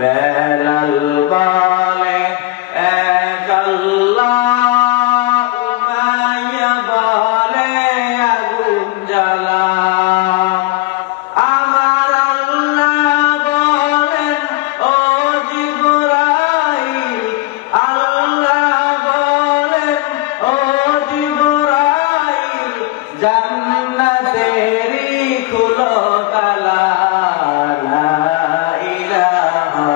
বেলাল বলে এক আল্লাহ, উমাইয়া বলে আগুন জ্বালা। আমার আল্লাহ বলেন ও জিবরাইল, আল্লাহ বলেন ও জিবরাইল, জান্নাতেরই খুলো তালা। লা ইলাহা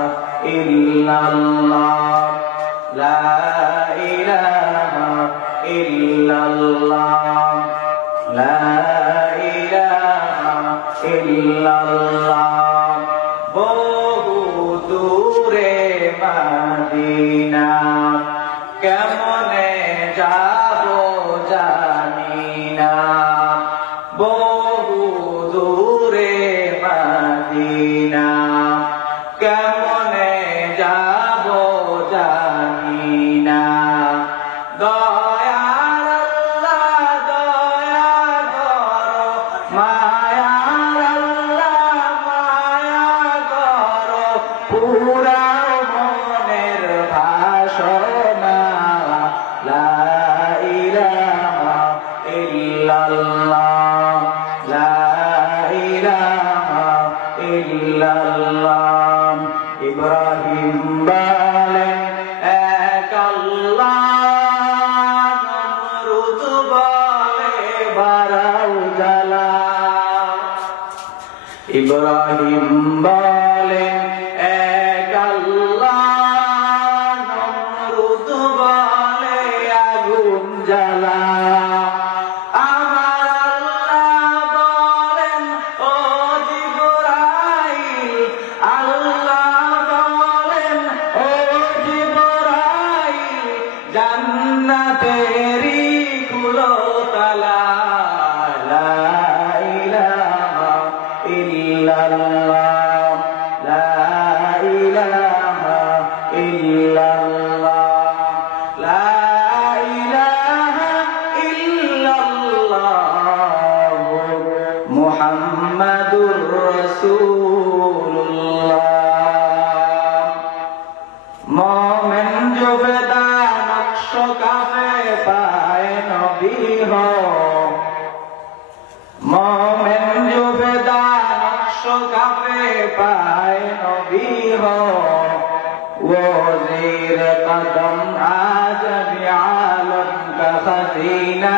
ইল্লাল্লাহ, লা ইলাহা ইল্লাল্লাহ, লা ইলাহা ইল্লাল্লাহ। বহু দূরে মদিনা, কেমনে যাব জানি না। বহু দূরে মদিনা, কেমনে যাব জানি না। দয়ার আল্লাহ দয়া করো, মায়ার আল্লাহ মায়া করো, পুরাও মনের বাসনা। লা ইলাহা ইল্লাল্লাহ, লা ইলাহা ইল্লাল্লাহ। ইব্রাহিম বলেন এক আল্লাহ, নমরুদ বলে বারাও জ্বালা। ইব্রাহিম বলেন এক আল্লাহ, নমরুদ বলে আগুন জ্বালা। আমার আল্লাহ বলেন ও জিবরাইল, আল্লাহ বলেন ও জিবরাইল, জান্নাতেরই খুলো তালা। লা ইলাহা ইল্লাল্লাহ, লা ইলাহা ইল্লাল্লাহ, লা ইলাহা ইল্লাল্লাহ, মুহাম্মাদুর রাসূলুল্লাহ। মোমেন জুবেদা নকশ কাফে পায় নবী হো, মোমেন জুবেদা নকশ কাফে পায় নবী হো। वज़ीर कदम आजम आलम का खजीना,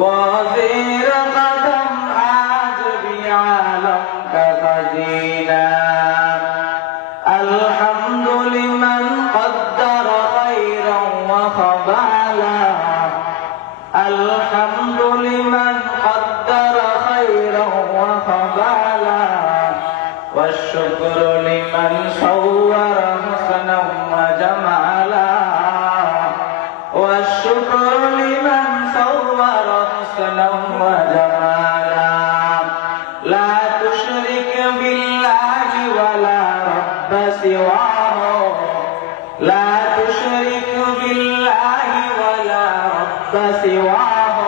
वज़ीर कदम आजम आलम का खजीना। الحمد لمن قدر خيرا وخبالا، الحمد لمن قدر خيرا وخبالا، والشكر لمن صور حسنا وجمالا، والشكر لمن صور حسنا وجمالا. لا تشرك بالله ولا رب سواه، لا تشرك بالله ولا رب سواه،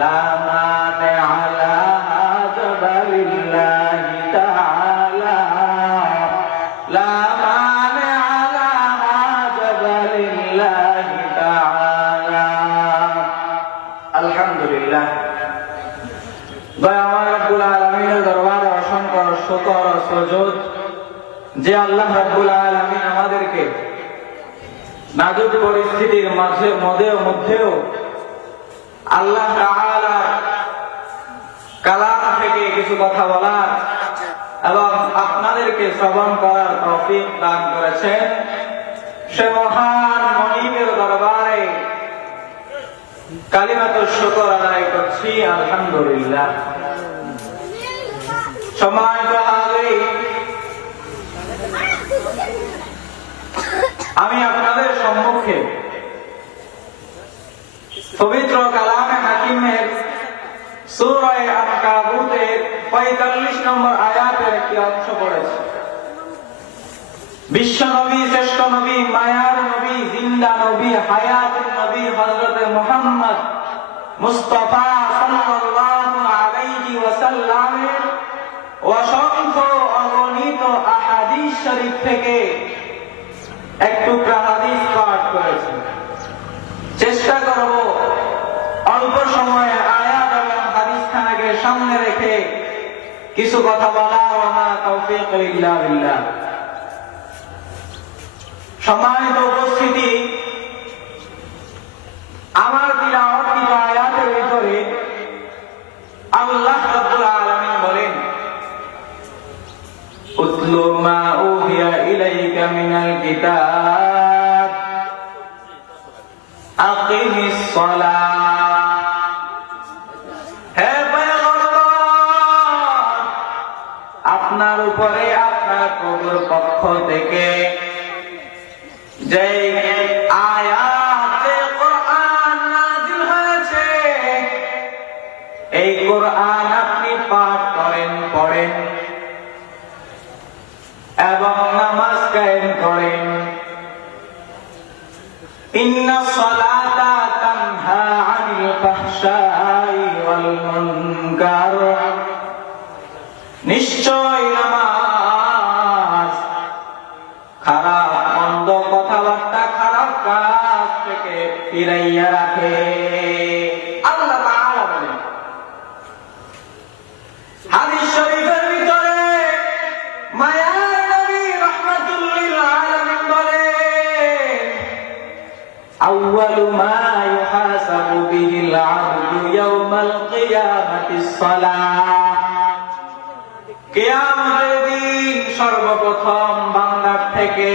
لا مانع لها جبل الله تعالى، لا مانع لها جبل الله تعالى. الحمد لله. দয়াময় রব্বুল আলামিনের দরবারে অসংখ্য শুকর ও সুজুদ যে আল্লাহ রব্বুল আলামিন আমাদেরকে নাজুক পরিস্থিতির মধ্যেও আল্লাহ তাআলা কালাম থেকে কিছু কথা বলার এবং আপনাদেরকে শ্রবণ করার তৌফিক দান করেছেন। সে মহান মনিবের দরবারে কালিমাতুশ শুকর আদায় করছি, আলহামদুলিল্লাহ। সম্মানিত হাজিরিন, আমি আপনাদের সম্মুখে পবিত্র কালামে হাকিমের সূরা আনকাবুতের 45 নম্বর আয়াতের একটি অংশ পড়েছি। বিশ্ব নবী, শ্রেষ্ঠ নবী, মায়ার নবী, জিন্দা নবী, হায়াতুন নবী হযরত মুহাম্মদ মুস্তাফা সাল্লাল্লাহু আলাইহি ওয়াসাল্লামের অসংখ্য অগণিত শরীফ থেকে এক টুকরা হাদিস পাঠ করেছি। চেষ্টা করব অল্প সময়ে আয়াত এবং হাদিস খানাকে সামনে রেখে কিছু কথা বলা। ওয়া মা তাওফীক ইল্লা বিল্লাহ। সম্মানিত উপস্থিতি, আমার তিলাওয়াতকৃত আয়াতের ভিতরে আল্লাহ রাব্বুল আলামিন বলেন, উতলু মা উহিয়া ইলাইকা মিনাল কিতাব আকিমিস সালাহ। হে পয়গম্বর, আপনার উপরে আপনার প্রভুর পক্ষ থেকে যে আয়াত, যে কোরআন নাযিল হয়েছে, এই কোরআন আপনি পাঠ করেন, পড়েন এবং নামাজ কায়েম করেন। ইন্নাস সালাতা তানহা আনিল ফাহশাই ওয়াল মুনকার। নিশ্চয় নামাজ খারাপ মন্দ কথাবার্তা, খারাপ কাজ থেকে ফিরাইয়া রাখে। আল্লাহ তাআলা বলেন। হাদিস শরীফের ভিতরে মায়ার নবী রাহমাতুল লিল আলামিন বলেন, আউয়ালু মা ইউহাসাবু বিহিল আবদু ইয়াউমাল কিয়ামাতিস সালাহ। কিয়ামতের দিন সর্বপ্রথম বান্দার থেকে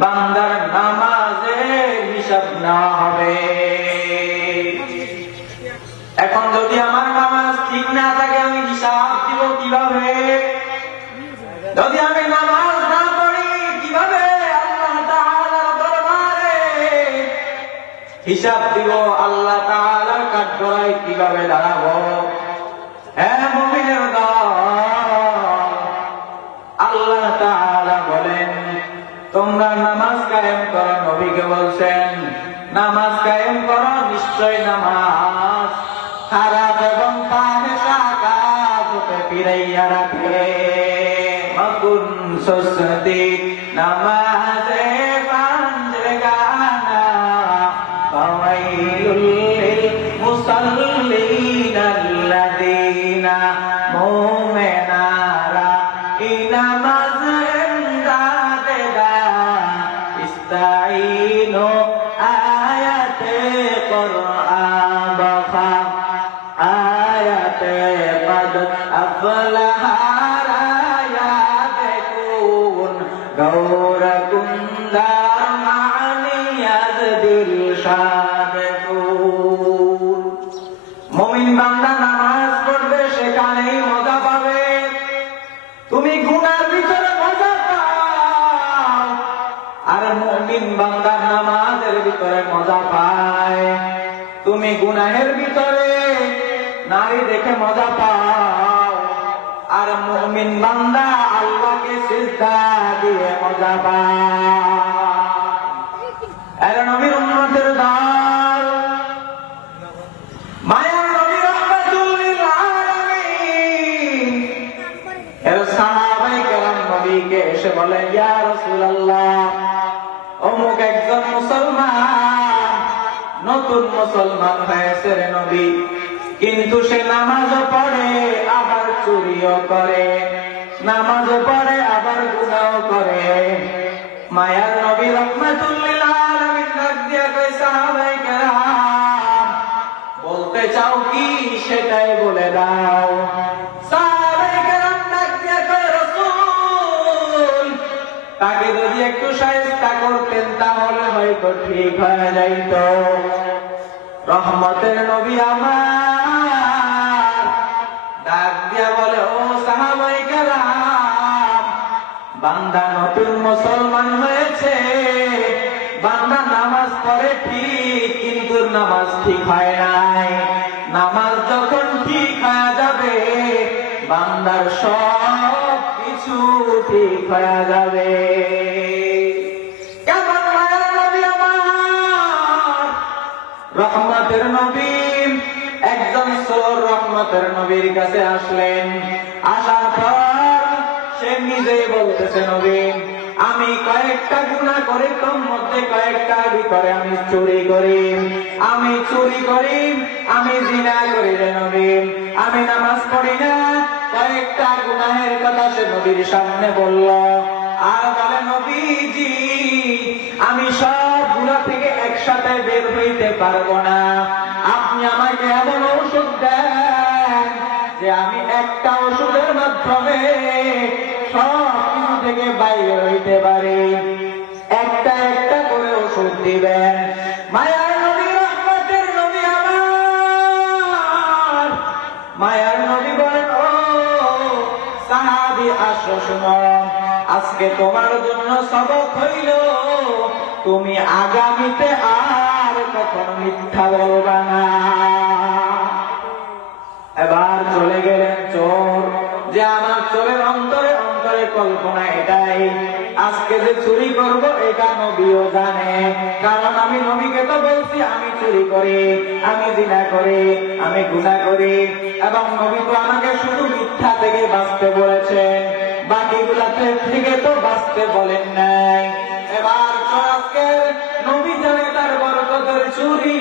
বান্দার নামাজের হিসাব নেওয়া হবে। এখন যদি আমার নামাজ ঠিক না থাকে, আমি হিসাব দিব কিভাবে? যদি আমি নামাজ না পড়ি, কিভাবে আল্লাহ তাআলার দরবারে হিসাব দিব? আল্লাহ তাআলার কাঠগড়ায় কিভাবে দাঁড়াবো? হ্যাঁ মুমিনের দল, আল্লাহ তাআলা বলেন, তোমরা নামাজ কায়েম করো। নবীকে বলছেন নামাজ কায়েম করো। নিশ্চয় নামাজ খারাপ এবং ফাহিশা কাজ হতে ফিরাইয়া রাখে। মকুন সুস্তি নামাজে পাঞ্জগানা ফাওয়াইলুল লিল মুসাল্লিন আল্লাযীনা মুমিনারা ইনামাজ এমদাদে দা ইস্তাঈনু আয়াতে কুরআন বাখা আয়াতে কদ আফলাহা আয়াতে কুন গৌরকুন্দার মানিয়াদ দিল শাদ কুন। মুমিন বান্দা নামাজ পড়বে, সেখানেই মজা পাবে। তুমি গুনার ভিতরে মজা পাও, আর মুমিন বান্দা নামাজের ভিতরে মজা পায়। তুমি গুনাহের ভিতরে নারী দেখে মজা পাও, আর মুমিন বান্দা আল্লাহকে সিজদা দিয়ে মজা পায়। এর নবীর উম্মতের দল, মায়ার নবী রাহমাতুল লিল আলামিন এর সাহাবায়ে কেরাম নবীকে এসে বলেন, ইয়া রাসূলুল্লাহ, অমুক একজন মুসলমান নতুন মুসলমান হয়েছে রে নবী, কিন্তু সে নামাজও পড়ে আবার চুরিও করে, নামাজও পড়ে আবার গুনাহও করে। মায়ার নবী রাহমাতুল লিল আলামিন ডাক দিয়া কয়, সাহাবায়ে কেরাম, বলতে চাও কি সেটাই বলে দাও। সাহাবায়ে কেরাম ডাক দিয়া কয়, রাসূল, তাকে যদি একটু শায়েস্তা করতেন তাহলে হয়তো ঠিক হয়ে যাইত। রহমতের নবী আমার ডাক দিয়া বলে, ও সাহাবায়ে কেরাম, বান্দা নতুন মুসলমান হয়েছে, বান্দা নামাজ পড়ে ঠিক, কিন্তু নামাজ ঠিক হয় নাই। নামাজ যখন ঠিক হয়ে যাবে, বান্দার সব কিছু ঠিক হয়ে যাবে। কেমন মায়ার নবী আমার, রহমতের নবী। একজন চোর রহমতের নবীর কাছে আসলেন, আসার পর সে নিজেই বলতেছে নবী আমি কয়েকটা গুনাহ করি, তোর মধ্যে কয়েকটার ভিতরে আমি চুরি করি, আমি জিনা করি রে নবী, আমি নামাজ পড়ি না। কয়েকটা গুনাহের কথা সে নবীর সামনে বলল। আর বলে নবীজি আমি সব গুনাহ থেকে একসাথে বের হইতে পারবো না, আপনি আমাকে এমন ঔষধ দেন যে আমি একটা ওষুধের মাধ্যমে সব কিছু থেকে বাইরে হইতে পারি। একটা একটা করে ওষুধ দিবেন। মায়ার নবী, রহমতের নবী আমার, মায়ার নবী বলেন ও সাহাবী আসো শুনো, আজকে তোমার জন্য সবক হইল তুমি আগামীতে আর কখনো মিথ্যা বলবা না। এবার চলে গেলেন চোর। যে আমার চোরের অন্তরে অন্তরে কল্পনা এটাই, আজকে যে চুরি করব এটা নবীও জানে, কারণ আমি নবীকে তো বলছি আমি চুরি করি, আমি জিনা করি, আমি গুনাহ করি, এবং নবী তো আমাকে শুধু মিথ্যা থেকে বাঁচতে বলেছেন, বাকিগুলাতে থেকে তো বাঁচতে বলেন নাই। এবার চোর আজকে নবী জানে তার বরকতের চুরি,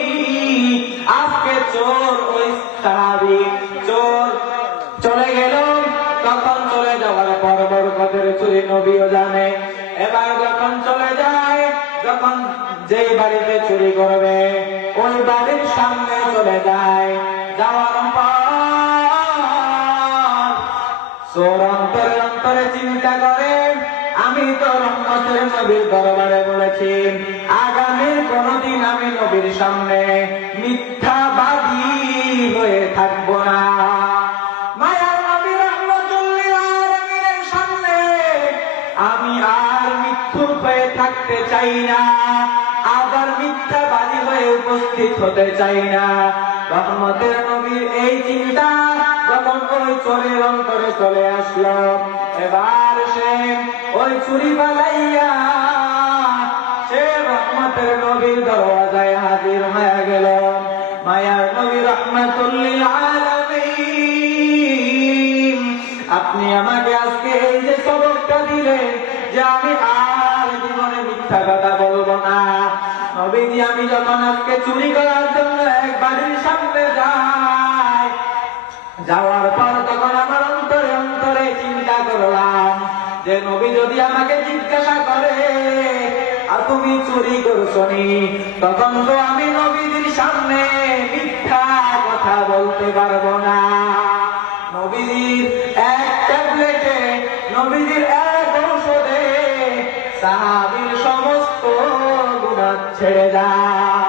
আজকে চোর ওই সাহাবী চোর চলে গেল। তখন চলে যাওয়ার পর বরকতের চুরি নবীও জানে। এবার যখন চলে যায়, যখন যেই বাড়িতে চুরি করবে ওই বাড়ির সামনে চলে যায়, যাওয়ার পর চোর অন্তরে অন্তরে চিন্তা করে আমি তো রহমতের নবীর দরবারে বলেছি আগামীর কোনদিন আমি নবীর সামনে মিথ্যাবাদী হয়ে থাকবো না। মায়ার নবী রহমতুল লিল আলামিনের সামনে আমি আর মিথ্যুক হয়ে থাকতে চাই না, আবার মিথ্যাবাদী হয়ে উপস্থিত হতে চাই না। রহমতের নবীর এই চিন্তা যখন ওই চোরের অন্তরে চলে আসলো, এবার সে ওই চুরি পালাইয়া সে রহমতের নবীর দরওয়াজায় হাজির হয়ে গেল। মায়ার নবী রহমতুল লিল আলামিন, আপনি আমাকে আজকে এই যে সবকটা দিলেন যে আমি আর জীবনে মিথ্যা কথা বলবো না। নবীজি আমি যখন আজকে চুরি করার জন্য এক বাড়ির সামনে যাই, যাওয়ার পর তখন আমার অন্তরে অন্তরে চিন্তা করলাম যে নবী যদি আমাকে জিজ্ঞাসা করে আর তুমি চুরি করছনি, তখন তো আমি নবীজির সামনে মিথ্যা কথা বলতে পারবো না। নবীজির এক ট্যাবলেটে, নবীজির এক ঔষধে সাহাবীর সমস্ত গুনাহ ছেড়ে যায়।